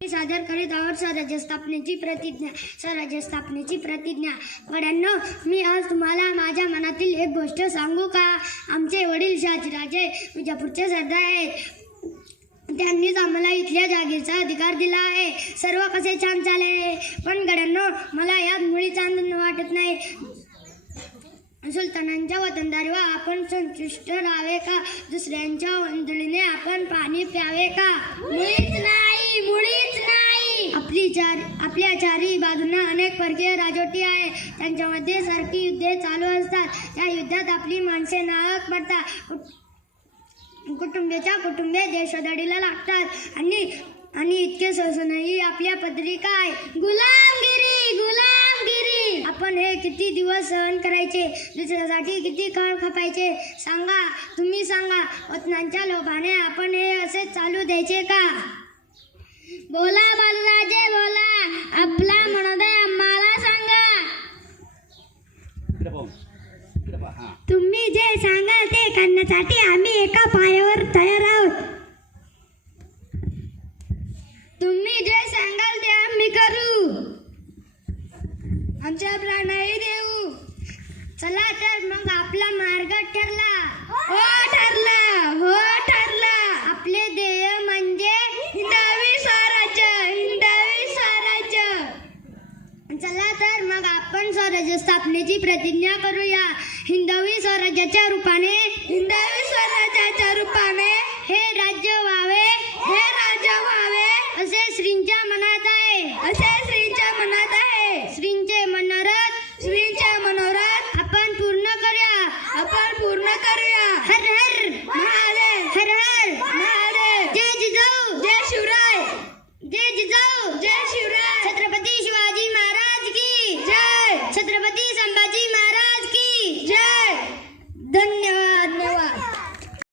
सादर करीत आहोत स्वराज्य स्थापनेची प्रतिज्ञा. वड्यांनो, मी आज तुम्हाला माझ्या मनातील एक गोष्ट सांगू का? आमचे वडील शहाजीराजे विजापूरचे सरदार आहेत. त्यांनीच आम्हाला इथल्या जागेचा अधिकार दिला आहे. सर्व कसे छान चालले, पण गड्यांनो, मला यात मुळीच आनंद वाटत नाही. सुलतानांच्या वतनदारीवर आपण संतुष्ट राहावे का? दुसऱ्यांच्या वंदळीने आपण पाणी प्यावे का? मुळीच नाही, मुळीच नाही. आपल्या चारी बाजूंना अनेक परकीय राजवटी आहे. त्यांच्यामध्ये सारखी युद्धे चालू असतात. त्या युद्धात आपली माणसे नाहक मरतात. कुटुंबे देशोधडीला लागतात आणि इतके सहसूनही आपल्या पदरी काय? गुलामगिरी, गुलामगिरी. आपण हे किती दिवस सहन करायचे? दुसऱ्यासाठी किती काळ खपायचे? सांगा, तुम्ही सांगा. वतनांच्या लोभाने आपण हे असे चालू द्यायचे का? बोला बालराजे, बोला. आपला मनोदय आम्हाला सांगा. तुम्ही जे सांगाल ते करण्यासाठी आम्ही एका पायावर तयार आहोत. तुम्ही जे सांगाल ते आम्ही करू. आमच्या प्राणही देऊ. चला तर मग आपला मार्ग ठरला. हो ठरला, हो ठरला. आपले ध्येय म्हणजे हिंदवी स्वराज्य, हिंदवी स्वराज्य. चला तर मग आपण स्वराज्य स्थापनेची प्रतिज्ञा करूया. हिंदवी स्वराज्याच्या रूपाने, हिंदवी स्वराज्याच्या रूपाने हे राज्य व्हावे, हे राज्य व्हावे असे श्रींच्या मनात आहे, असे